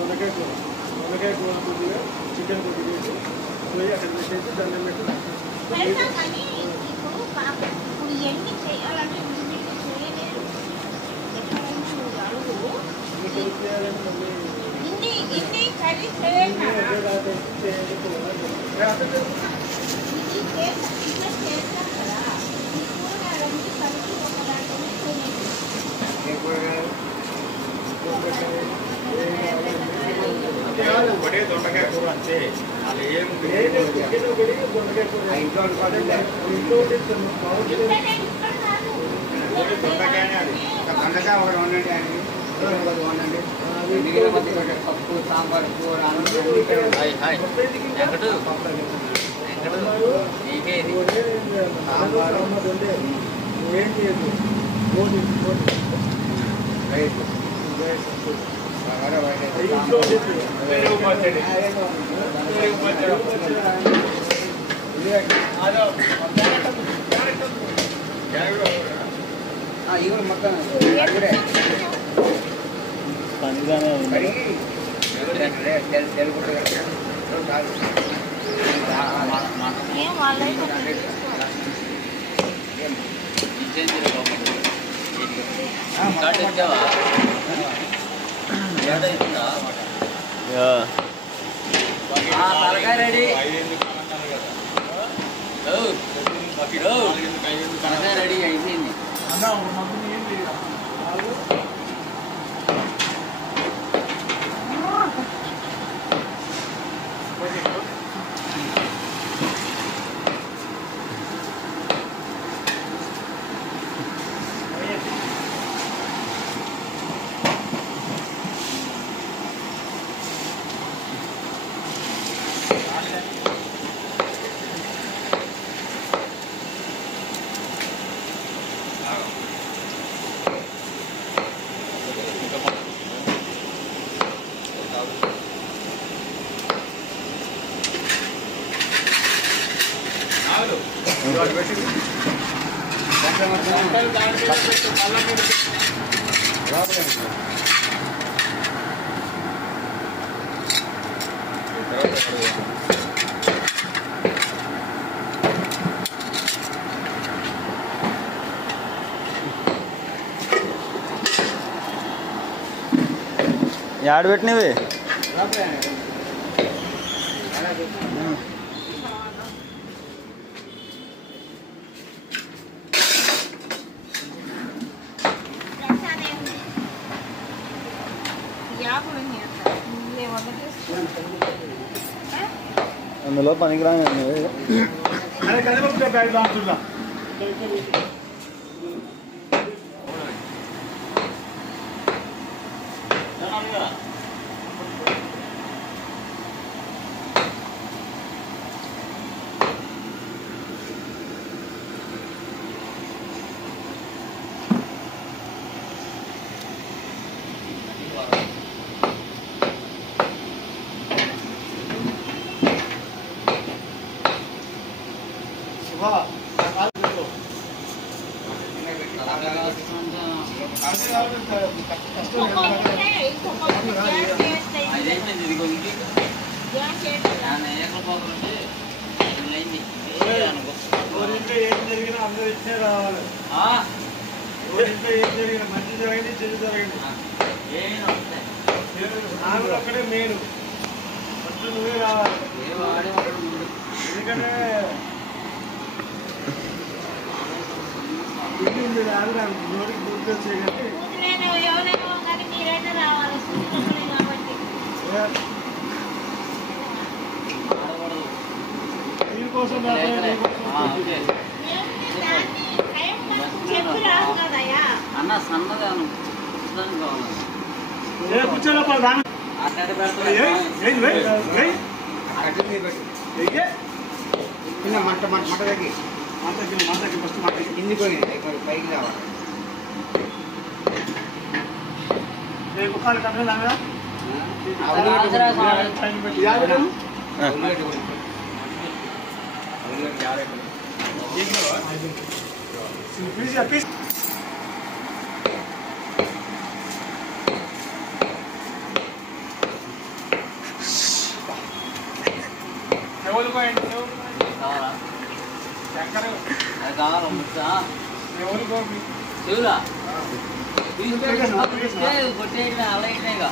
దొండకాయ కూర కొద్దిగా చికెన్ కొద్దిగా వేసి పోయి అక్కడ పెట్టేసి దండం పెట్టి ఎన్ని చేయాలంటే ఇన్ని కర్రీ ఒకటే దొండకాయ కూర అంతే అది ఏం దొండకాయనే అది దొండకాయ ఒకటి వండండి అని వండండి పప్పు సాంబార్ కూర ఇవి మొత్తం రెడీ రెడీ అయిపోయింది యాడ్ పెట్టినవి అందులో పనికిరాని మంచి జరిగింది చెడు జరిగింది అక్కడే మెయిన్ ఫస్ట్ నువ్వే రావాలి ఎందుకంటే నోటికి గుర్తు వచ్చేయండి దీనికోసం అన్న సన్నదానం కూర్చోలో మంట మంట మంట తగ్గి మంటకి ఫస్ట్ మంట కింది పోయి పైకి రావాలి కుక్కలు కట్టదా పీస్ కావాలి ముచ్చా ఎవరు గోపి చూడా కొట్టేసిన అలాగేగా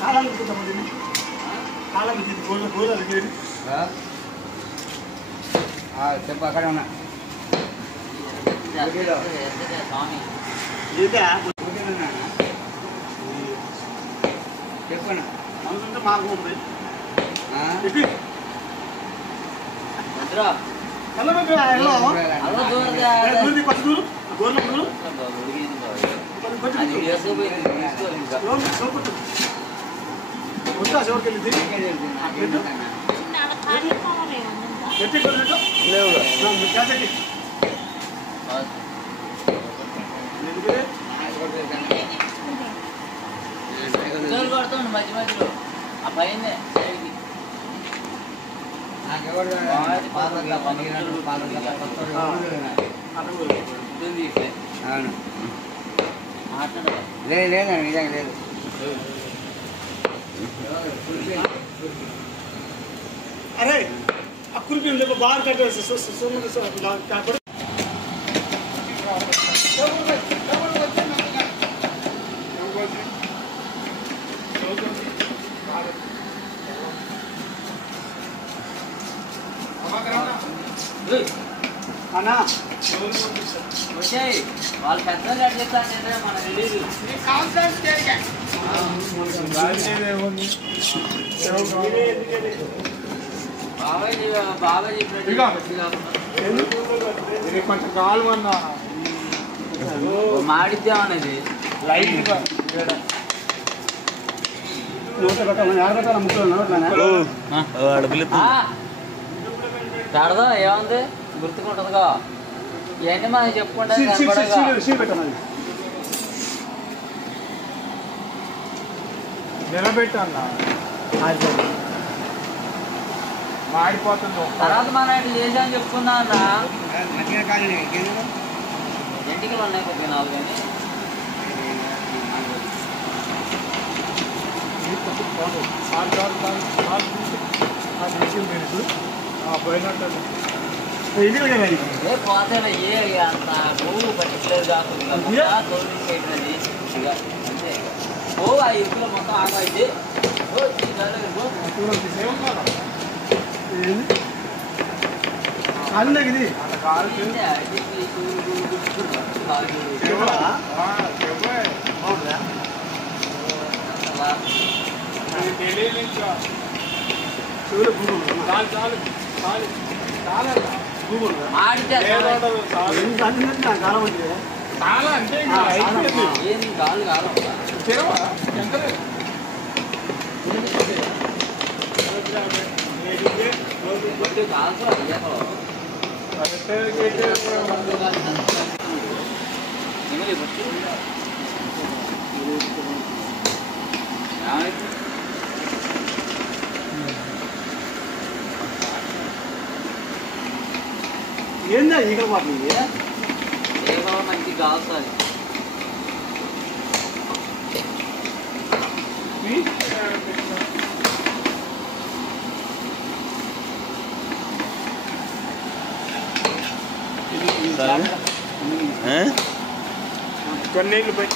కాలానికి కాలానికి గోల లేదు చెప్పు అక్కడ ఉన్నా స్వామి చెప్పనా మనసుంటే మాకు ఉంది కొత్త దూరం గోర్ల దూరం వస్తా ఎవరికి వెళ్ళింది ఎట్టి లేవు కొడుతుండు మధ్య మధ్యలో ఆ పైన లేదండి నిజంగా లేదు अरे कुर्पी देखो बाहर कट అన్నా వచ్చాయి వాళ్ళు పెద్దలు అట్లా చెప్తారంటే మనకు తెలియదు బాబాయ్ ఇది కొంచెం కాలు అన్నా మాడిద్దామనేది లైట్ తడదా ఏముంది గుర్తుకుంటుందిగా ఇవన్నీ మనం చెప్పుకుంటా నిలబెట్టన్నా మాడిపోతుంది తర్వాత మనం ఇట్లా చేసామని చెప్పుకున్నా అన్న మంచిగా కాదు ఎంటికలు ఉన్నాయి కొద్దిగా నాలుగు కానీ ఏ పోతే ఏ అంత పువ్వు పర్టికులర్ కాకుండా తోలించేటది అంతే ఓ ఆ ఇరుకులో మొత్తం ఆగాయితే ఇది ఏంది కాలు కాలం ఏందా ఈగల మాటలు ఏమో మంచి కాల్సాలి కొన్నేళ్ళు పోయి